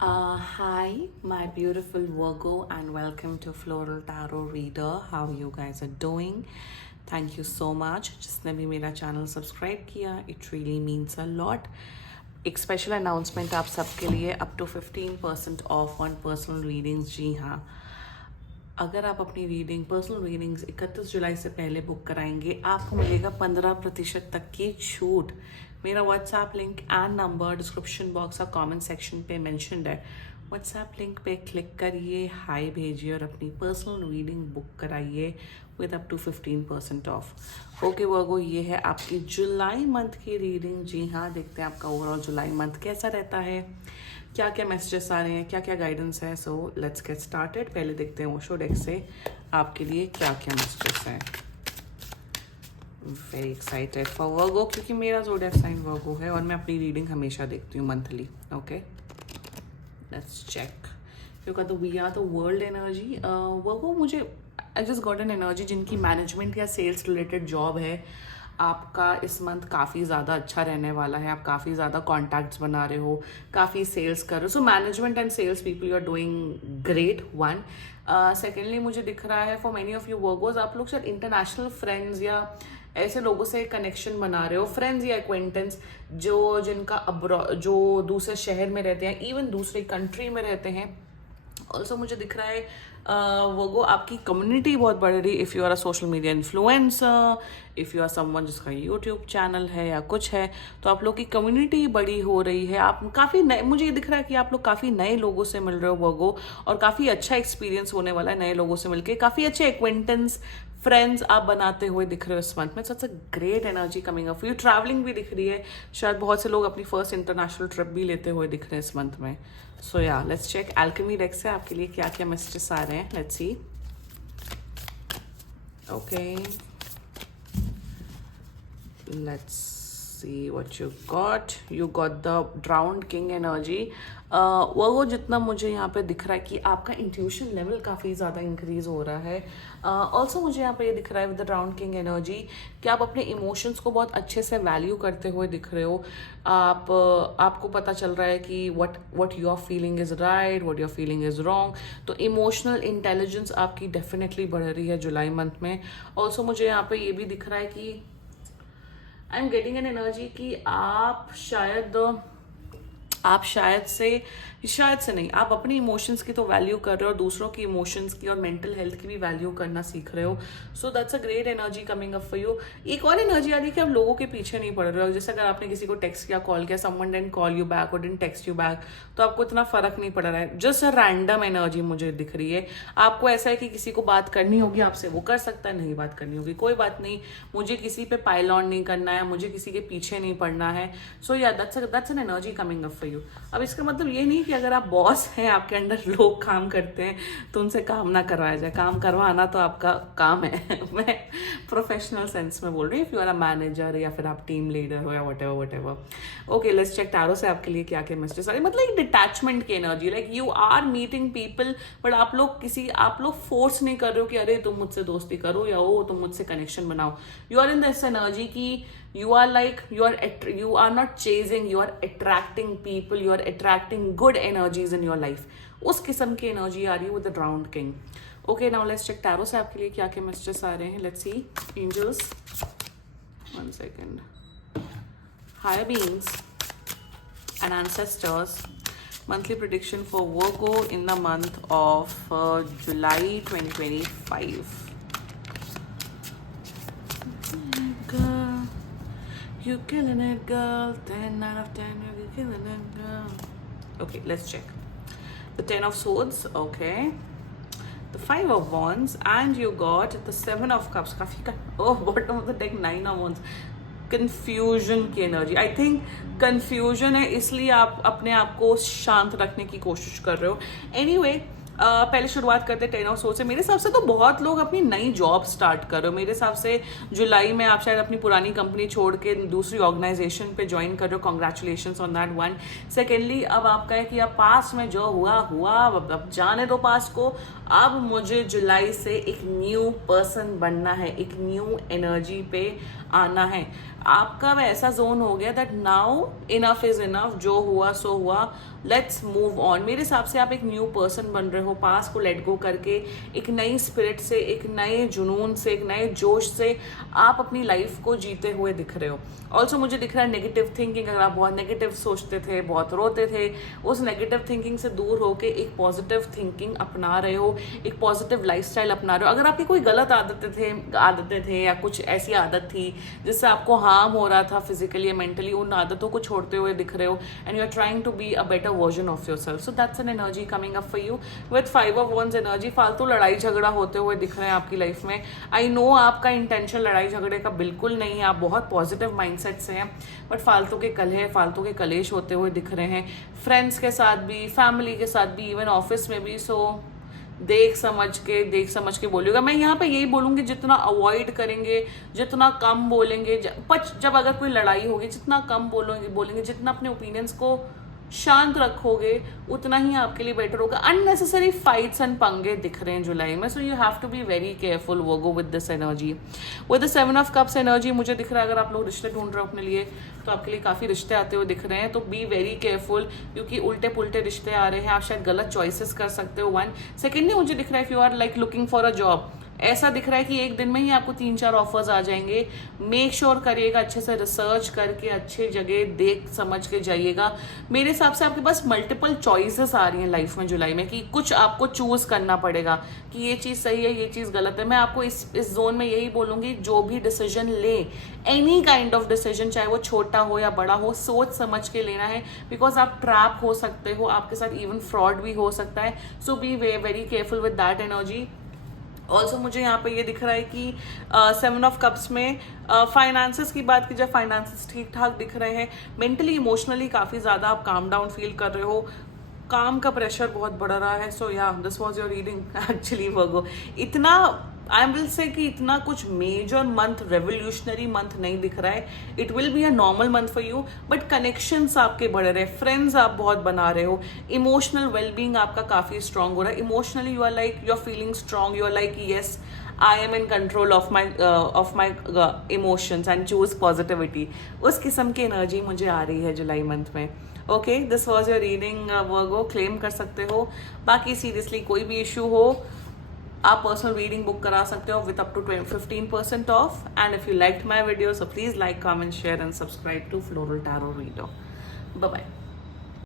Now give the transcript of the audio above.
Hi, my beautiful Virgo, and welcome to Floral Tarot Reader. How you guys are doing? Thank you so much. जिसने भी मेरा channel subscribe किया, it really means a lot. एक special announcement आप सबके लिए, up to 15% off on personal readings. जी हाँ, अगर आप अपनी पर्सनल रीडिंग्स 31 जुलाई से पहले बुक कराएंगे, आपको मिलेगा 15% तक की छूट। मेरा WhatsApp link and number description box और कमेंट सेक्शन पे मेंशन्ड है। व्हाट्सएप लिंक पे क्लिक करिए, हाय भेजिए और अपनी पर्सनल रीडिंग बुक कराइए with up to 15% off. Okay Virgo, ये है आपकी जुलाई मंथ की रीडिंग। जी हाँ, देखते हैं आपका ओवरऑल जुलाई मंथ कैसा रहता है, क्या क्या मैसेजेस आ रहे हैं, क्या क्या गाइडेंस है। So let's get started. पहले देखते हैं ओशो डेक से आपके लिए क्या क्या मैसेजेस हैं। वेरी एक्साइटेड फॉर वर्गो, क्योंकि मेरा ज़ोडिएक साइन वर्गो है और मैं अपनी रीडिंग हमेशा देखती हूँ monthly. Okay, let's check. You got the we are the world energy. Virgo, मुझे I just got an energy जिनकी मैनेजमेंट या सेल्स रिलेटेड जॉब है, आपका इस मंथ काफ़ी ज़्यादा अच्छा रहने वाला है। आप काफ़ी ज़्यादा कॉन्टैक्ट्स बना रहे हो, काफ़ी सेल्स कर रहे हो। So management and sales people, you are doing great. One secondly, मुझे दिख रहा है for many of you Virgos, आप लोग शायद इंटरनेशनल फ्रेंड्स या ऐसे लोगों से कनेक्शन बना रहे हो, फ्रेंड्स या एक्वेंटेंस जो दूसरे शहर में रहते हैं, इवन दूसरे कंट्री में रहते हैं। ऑल्सो मुझे दिख रहा है वो आपकी कम्युनिटी बहुत बढ़ रही। If you are a social media influencer, if you are someone जिसका यूट्यूब चैनल है या कुछ है, तो आप लोग की कम्युनिटी बड़ी हो रही है। आप काफ़ी नए, मुझे ये दिख रहा है कि आप लोग काफ़ी नए लोगों से मिल रहे हो वर्गो, और काफ़ी अच्छा एक्सपीरियंस होने वाला है नए लोगों से मिलके। काफ़ी अच्छे एक्वेंटेंस फ्रेंड्स आप बनाते हुए दिख रहे हो इस मंथ में। Such a great energy coming up. You travelling भी दिख रही है, शायद बहुत से लोग अपनी फर्स्ट इंटरनेशनल ट्रिप भी लेते हुए दिख रहे हैं इस मंथ में। सो या, लेट्स चेक एल्केमी डेक से आपके लिए क्या क्या मैसेजेस आ रहे हैं। Let's see. Okay, let's see what you got. You got the drowned king energy. वो जितना मुझे यहाँ पे दिख रहा है कि आपका इंट्यूशन लेवल काफ़ी ज़्यादा इंक्रीज हो रहा है। ऑल्सो मुझे यहाँ पे ये दिख रहा है with the drowned king energy कि आप अपने इमोशंस को बहुत अच्छे से वैल्यू करते हुए दिख रहे हो। आपको पता चल रहा है कि what you are feeling is right, what you are feeling is wrong। तो इमोशनल इंटेलिजेंस आपकी डेफिनेटली बढ़ रही है जुलाई मंथ में। ऑल्सो मुझे यहाँ पे ये भी दिख रहा है कि I am getting an energy कि आप शायद से नहीं, आप अपनी इमोशंस की तो वैल्यू कर रहे हो और दूसरों की इमोशंस की और मेंटल हेल्थ की भी वैल्यू करना सीख रहे हो। So that's a great energy coming up for you. एक और एनर्जी आ रही है कि आप लोगों के पीछे नहीं पड़ रहे हो। जैसे अगर आपने किसी को टेक्स्ट किया, कॉल किया, someone didn't call you back और डिडंट टेक्स्ट यू बैक, तो आपको इतना फर्क नहीं पड़ रहा है। जस्ट अ रैंडम एनर्जी मुझे दिख रही है। आपको ऐसा है कि किसी को बात करनी होगी आपसे, वो कर सकता है, नहीं बात करनी होगी कोई बात नहीं, मुझे किसी पे पाइल ऑन नहीं करना है, मुझे किसी के पीछे नहीं पड़ना है। सो या, that's an energy coming up for you. अब इसका मतलब ये नहीं कि अगर आप बॉस हैं, आपके अंडर लोग काम करते हैं, तो उनसे काम ना करवाया जाए। काम करवाना तो आपका काम है। मैं प्रोफेशनल सेंस में बोल रही हूँ। If you are a manager या फिर आप टीम लीडर हो या what. Okay, let's check tarot से आपके लिए क्या क्या मैसेजेस आ रहे हैं। मतलब एक डिटैचमेंट की energy, like you are meeting people, but आप लोग फोर्स नहीं कर रहे हो कि अरे तुम मुझसे दोस्ती करो या ओ तुम मुझसे कनेक्शन बनाओ। You are in this energy की you are not chasing, you are attracting people, you are attracting good energies in your life। उस किस्म की एनर्जी आ रही है with the drowned king। okay, now let's check tarot से आपके लिए क्या क्या मैसेजेस आ रहे हैं। let's see angels, 1 second, higher beings and ancestors, monthly prediction for Virgo in the month of July 2025। You killing it, girl. 10 out of 10. You killing it, girl. Okay, let's check. The 10 of Swords. Okay. The 5 of Wands, and you got the 7 of Cups. Oh, bottom of the deck, 9 of Wands. Confusion की energy. I think confusion है, इसलिए आप अपने आप को शांत रखने की कोशिश कर रहे हो। एनीवे, पहले शुरुआत करते हैं 10 ऑफ सोर्ड्स से। मेरे हिसाब से तो बहुत लोग अपनी नई जॉब स्टार्ट कर रहे हो। मेरे हिसाब से जुलाई में आप शायद अपनी पुरानी कंपनी छोड़ के दूसरी ऑर्गेनाइजेशन पे ज्वाइन कर रहे हो। Congratulations on that one. Secondly, अब आपका है कि अब पास्ट में जो हुआ अब जाने दो पास्ट को। अब मुझे जुलाई से एक न्यू पर्सन बनना है, एक न्यू एनर्जी पे आना है। आपका अब ऐसा जोन हो गया that now enough is enough, जो हुआ सो हुआ। Let's move on. मेरे हिसाब से आप एक न्यू पर्सन बन रहे हो, पास को लेट गो करके एक नई स्पिरिट से, एक नए जुनून से, एक नए जोश से आप अपनी लाइफ को जीते हुए दिख रहे हो। ऑल्सो मुझे दिख रहा है नेगेटिव थिंकिंग, अगर आप बहुत नेगेटिव सोचते थे, बहुत रोते थे, उस नेगेटिव थिंकिंग से दूर होके एक पॉजिटिव थिंकिंग अपना रहे हो, एक पॉजिटिव लाइफस्टाइल अपना रहे हो। अगर आपकी कोई गलत आदतें थे या कुछ ऐसी आदत थी जिससे आपको हार्म हो रहा था फिजिकली या मेंटली, उन आदतों को छोड़ते हुए दिख रहे हो and you are trying to be a better version of yourself. So that's an energy coming up for you with 5 of wands energy. फालतू लड़ाई झगड़ा होते हुए दिख रहे हैं आपकी लाइफ में। आई नो आपका इंटेंशन लड़ाई झगड़े का बिल्कुल नहीं है, आप बहुत पॉजिटिव माइंडसेट से हैं, बट फालतू के कलह, फालतू के कलेश होते हुए दिख रहे हैं, फ्रेंड्स के साथ भी, फैमिली के साथ भी, इवन ऑफिस में भी। सो देख समझ के बोलिएगा। मैं यहाँ पे यही बोलूंगी, जितना अवॉइड करेंगे, जितना कम बोलेंगे, जब अगर कोई लड़ाई होगी, जितना कम बोलेंगे, जितना अपने ओपिनियंस को शांत रखोगे, उतना ही आपके लिए बेटर होगा। अननेसेसरी फाइट्स एंड पंगे दिख रहे हैं जुलाई में, so you have to be very careful Virgo with this energy. With the 7 of cups energy मुझे दिख रहा है, अगर आप लोग रिश्ते ढूंढ रहे हो अपने लिए तो आपके लिए काफी रिश्ते आते हुए दिख रहे हैं, तो बी वेरी केयरफुल, क्योंकि उल्टे पुल्टे रिश्ते आ रहे हैं, आप शायद गलत चॉइसेस कर सकते हो। 1 सेकेंडली मुझे दिख रहा है if you are like looking for a job, ऐसा दिख रहा है कि एक दिन में ही आपको 3-4 ऑफर्स आ जाएंगे। मेक श्योर करिएगा, अच्छे से रिसर्च करके अच्छे जगह देख समझ के जाइएगा। मेरे हिसाब से आपके पास मल्टीपल चॉइसेस आ रही हैं लाइफ में जुलाई में, कि कुछ आपको चूज करना पड़ेगा कि ये चीज सही है, ये चीज गलत है। मैं आपको इस जोन में यही बोलूंगी, जो भी डिसीजन ले, एनी काइंड ऑफ डिसीजन, चाहे वो छोटा हो या बड़ा हो, सोच समझ के लेना है, बिकॉज आप ट्रैप हो सकते हो, आपके साथ इवन फ्रॉड भी हो सकता है। So be very careful with that energy. Also मुझे यहाँ पे ये दिख रहा है कि 7 ऑफ कप्स में फाइनेंसेस की बात की जाए, फाइनेंसेस ठीक ठाक दिख रहे हैं। मेंटली इमोशनली काफ़ी ज़्यादा आप काम डाउन फील कर रहे हो, काम का प्रेशर बहुत बढ़ रहा है। सो या this was your reading actually Virgo. इतना आई विल से कि इतना कुछ मेजर मंथ, रेवोल्यूशनरी मंथ नहीं दिख रहा है। It will be a normal month for you, but connections आपके बढ़ रहे हैं, फ्रेंड्स आप बहुत बना रहे हो, इमोशनल वेलबींग आपका काफी स्ट्रांग हो रहा है। Emotionally you are feeling strong, you are like yes I am in control of my emotions and choose positivity. उस किस्म की एनर्जी मुझे आ रही है जुलाई मंथ में। Okay, this was your reading Virgo, claim कर सकते हो। बाकी सीरियसली कोई भी इशू हो, आप पर्सनल रीडिंग बुक करा सकते हो with up to 15% off. And if you liked my video, so please like, comment, share and subscribe to Floral Tarot Reader. Bye bye.